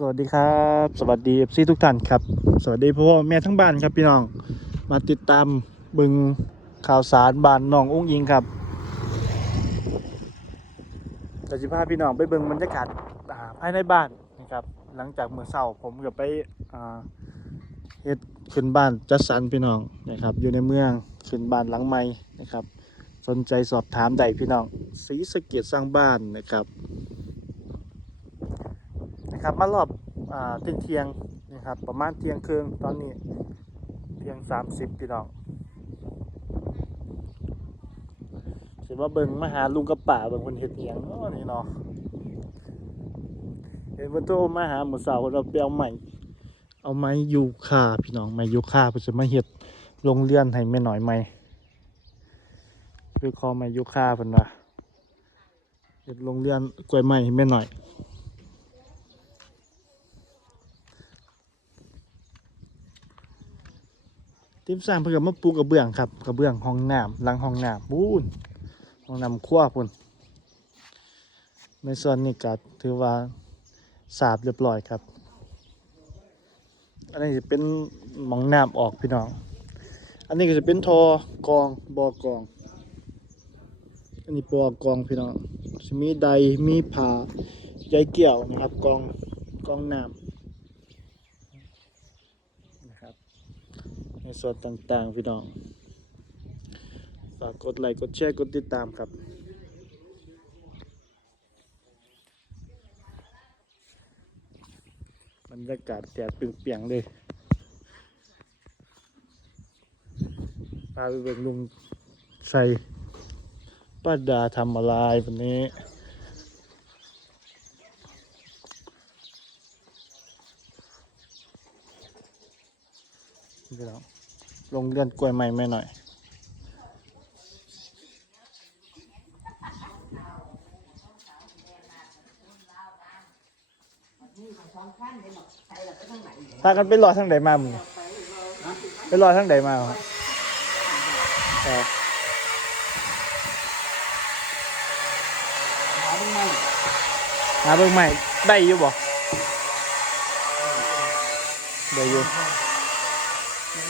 สวัสดีครับ สวัสดีเอฟซีทุกท่านครับ สวัสดีพ่อแม่ทั้งบ้านครับพี่น้อง มาติดตามบึงข่าวสารบ้านน้องอุ้งยิงครับกสิพาพี่น้องไปเบิ่งบรรยากาศภายในบ้านนะครับ หลังจากเมื่อเช้าผมก็ไปเฮ็ดขึ้นบ้านจัดสรรพี่น้องนะครับ อยู่ในเมืองขึ้นบ้านหลังใหม่นะครับ สนใจสอบถามได้พี่น้องสีสะเกียสร้างบ้านนะครับ นะครับมารอบอ่าเที่ยงเที่ยงนะครับประมาณเที่ยงครึ่งตอนนี้เที่ยงสามสิบพี่น้องสิว่าเบิงมาหาลุงกับป่าเบิงคนเฮ็ดเอียงเนาะนี่เนาะเห็นเพิ่นโทรมาหาหมู่สาวเราไปเอาไม้เอาไม้ยูคาพี่น้องไม้ยูคาเพิ่นสิมาเฮ็ดโรงเรือนให้แม่หน้อยใหมคือคอไม้ยูคาเพิ่นว่าเฮ็ดโรงเรือนกล้วยไม้ให้แม่หน้อย ทีมสร้างเพื่อมาปูกระเบื้องครับกระเบื้องห้องน้ำหลังห้องน้ำบูนห้องน้ำครัวพุ่นในส่วนนี้ก็ถือว่าสาบเรียบร้อยครับ อันนี้จะเป็นหมองน้ำออกพี่น้อง อันนี้ก็จะเป็นทอกองบอกอง อันนี้ปอกองพี่น้องมีใดมีผ่าใยเกี่ยวนะครับกองกองน้ำนะครับ ใน ส่วนต่างๆ พี่น้อง ฝากกดไลค์ กดแชร์ กดติดตามครับบรรยากาศแดดเปรียงๆเลยพาไปเบิ่งลุงใส่ป้าดาทำอะไรวันนี้พี่น้อง ลงเรือนกล้วยใหม่ไม่หน่อย พากันไปรอทั้งใดมามึงไปรอทั้งใดมาครับเอหาเบิ่งใหม่ได้อยู่บ่ได้อยู่ น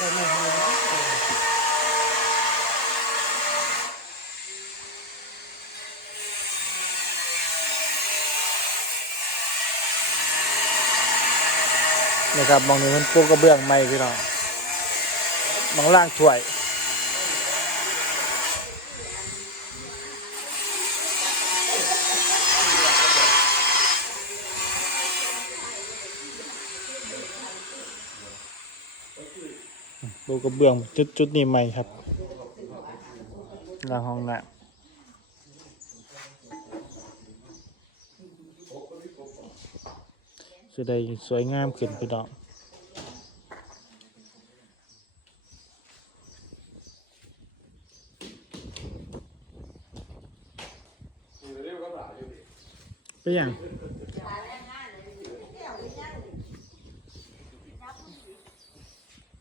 ะครับมองนี้มันปูกระเบื้องใหม่พี่น้องมองล่างถ้วย ดูกระเบื้องจุดจุดนี้ใหม่ครับหลังห้องน้ำจะได้สวยงามขึ้นพี่น้องเป็นอย่าง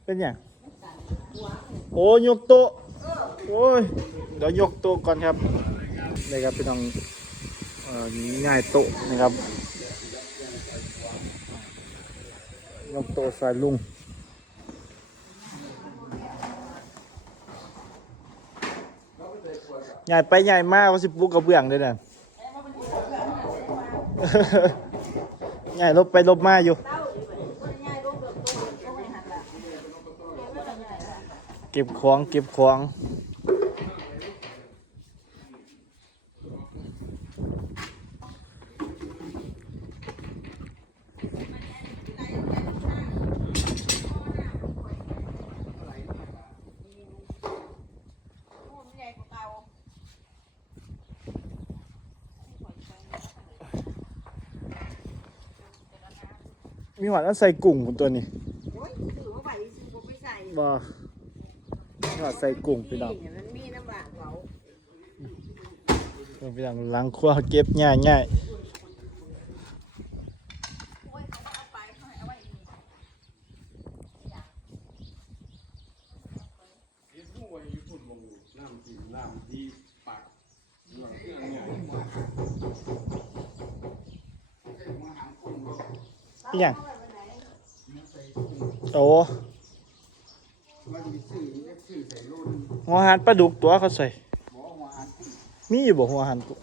เป็นอย่าง โอ้ยกโต๊ะโอ้ยเดี๋ยวยกโต๊ะก่อนครับนี่ครับพี่น้องง่ายโต๊ะนะครับยกโต๊ะใส่ลุงใหญ่ไปใหญ่มากว่าสิปลูกกระเบื้องเลยเนี่ยใหญ่ลบไปลบมาอยู่ เก็บของเก็บของมีหวานอันใส่กุ้งบนตัวนี้โถอว่าไหวซื้อบ่ไปใส่บ่มีหวานใส่กุ้งพี่น้องนี่มันมีน้ำหวานเขาเพิ่นพี่น้องล้างครัวเก็บง่ายง่ายอย่างเรื่องใหญ่ไปอหย่างโอ้ มันมีสื่อเอฟสื่อใส่รุ่น หัวหันปลาดุกตัวเขาใส่ มีอยู่บ่หัวหันกุ้ง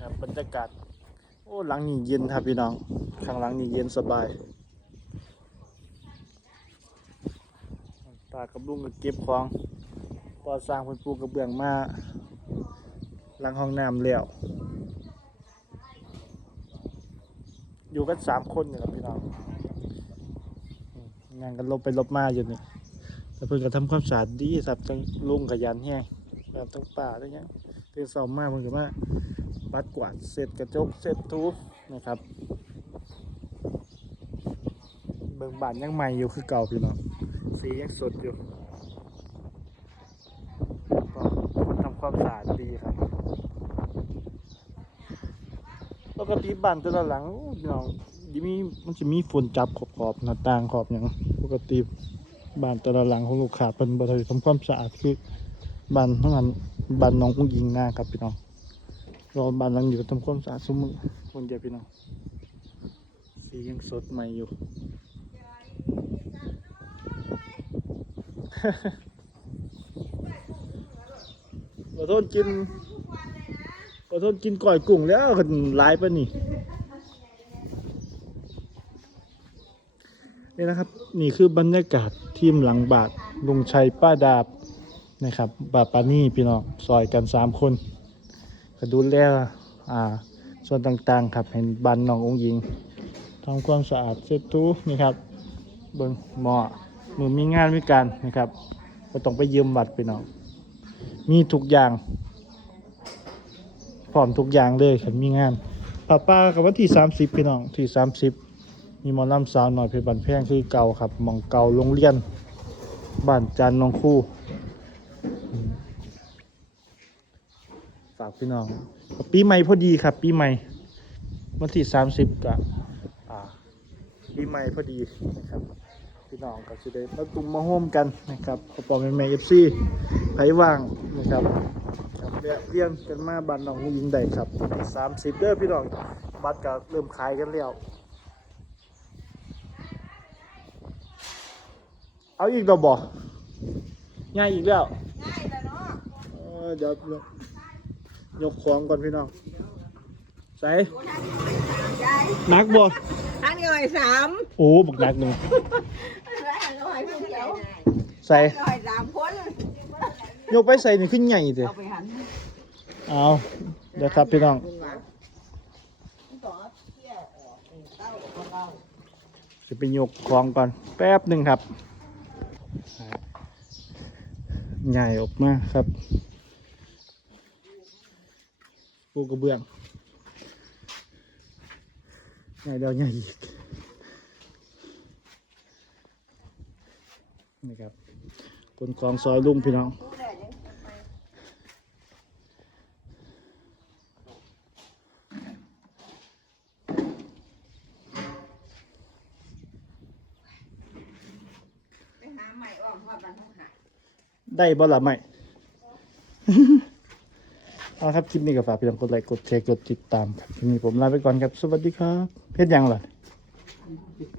ครับบรรยากาศ โอ้หลังนี้เย็นครับพี่น้อง ข้างหลังนี้เย็นสบายตากับลุงก็เก็บของพอสร้างเพิ่นปลูกกระเบื้องมาหลังห้องน้ำแล้ว อยู่กันสามคนนี่แหละพี่น้องงานกันลบไปลบมาอยู่นี่แต่เพิ่นก็ทำความสะอาดดีครับทั้งลุงขยันแฮงแบบทั้งป่าทั้งยังตื่นเช้ามากเพิ่นก็มาปัดกวาดเสร็จกระจกเสร็จทูนะครับเบิ่งบานยังใหม่อยู่คือเก่าพี่น้อง สียังสดอยู่ก็คนทำความสะอาดดีครับปกติบ้านแต่ละหลังโอ้พี่น้องดิมีมันจะมีฝนจับขอบขอบๆหน้าต่างขอบอย่างปกติบ้านแต่ละหลังของลูกค้าเป็นบ่ได้ททำความสะอาดคือบ้านทั้งนั้นบ้านน้องผู้หญิงหนะครับพี่น้องรอบ้านหลังอยู่ทำความสะอาดสมือคนเดียวพี่น้องสียังสดใหม่อยู่ ขอโทษกินขอโทษกินก่อยกุ้งแล้วกันหลายปะนี่ นี่นะครับ นี่คือบรรยากาศทีมหลังบาทลุงชัยป้าดาบนะครับบาปานี่พี่น้องซอยกันสามคนก็ดูแลอ่าส่วนต่างๆครับเห็นบันน้ององค์หญิงทำความสะอาดเช็ดทูนี่ครับเบิ่งหมอ มือมีงานมีการนะครับก็ต้องไปยืมบัตรไปน้องมีทุกอย่างพร้อมทุกอย่างเลยครับมีงานป้าป้ากับวันที่30พี่น้องที่30มีหมอลำสาวหน่อยเพชรบันแพงคือเก่าครับหมองเก่าโรงเรียนบ้านจันน้องคู่ฝากพี่น้องปีใหม่พอดีครับ ปีใหม่วันที่สามสิบกับปีใหม่พอดีนะครับ พี่น้องก็จะได้มาตุ้มมาโฮมกันนะครับขอปอแม่แม่เอฟซีไผว่างนะครับครับเรียเรียนกันมาบันน้องผู้หญิงใดครับสามสิบเด้อพี่น้องบัตรก็เริ่มขายกันแล้วเอาอีกดอกบ่ง่ายอีกแล้วง่ายแล้วเนาะเออเดี๋ยวยกยกของก่อนพี่น้องใส่โอ้ทางนี้ไปสามยายนักบ่ทางนี้ไปสามโอ้บักนักหนึ่งแล้วทางนี้ไปผู้เดียว ใส่ทางนี้ไปสามคน ยกไปใส่นี่ขึ้นใหญ่เด้อเอาไปหันเอาเดี๋ยวครับพี่น้องคุณว่าต่อเที่ยวออกเต้าของเราจะไปยกของก่อน แป๊บหนึ่งครับ ใหญ่ออกมาครับปูกระเบื้องใหญ่เดียวใหญ่อีก ครับคนของซอยลุ่งพี่น้องผู้ใดยังไปหาใหม่อ้อมว่าบันทุกหายได้บ่ล่ะไม่เอาครับคลิปนี้ก็ฝากพี่น้องกดไลค์กดแชร์กดติดตามครับทีนี้ผมลาไปก่อนครับ สวัสดีครับ เพชรยังล่ะสิบ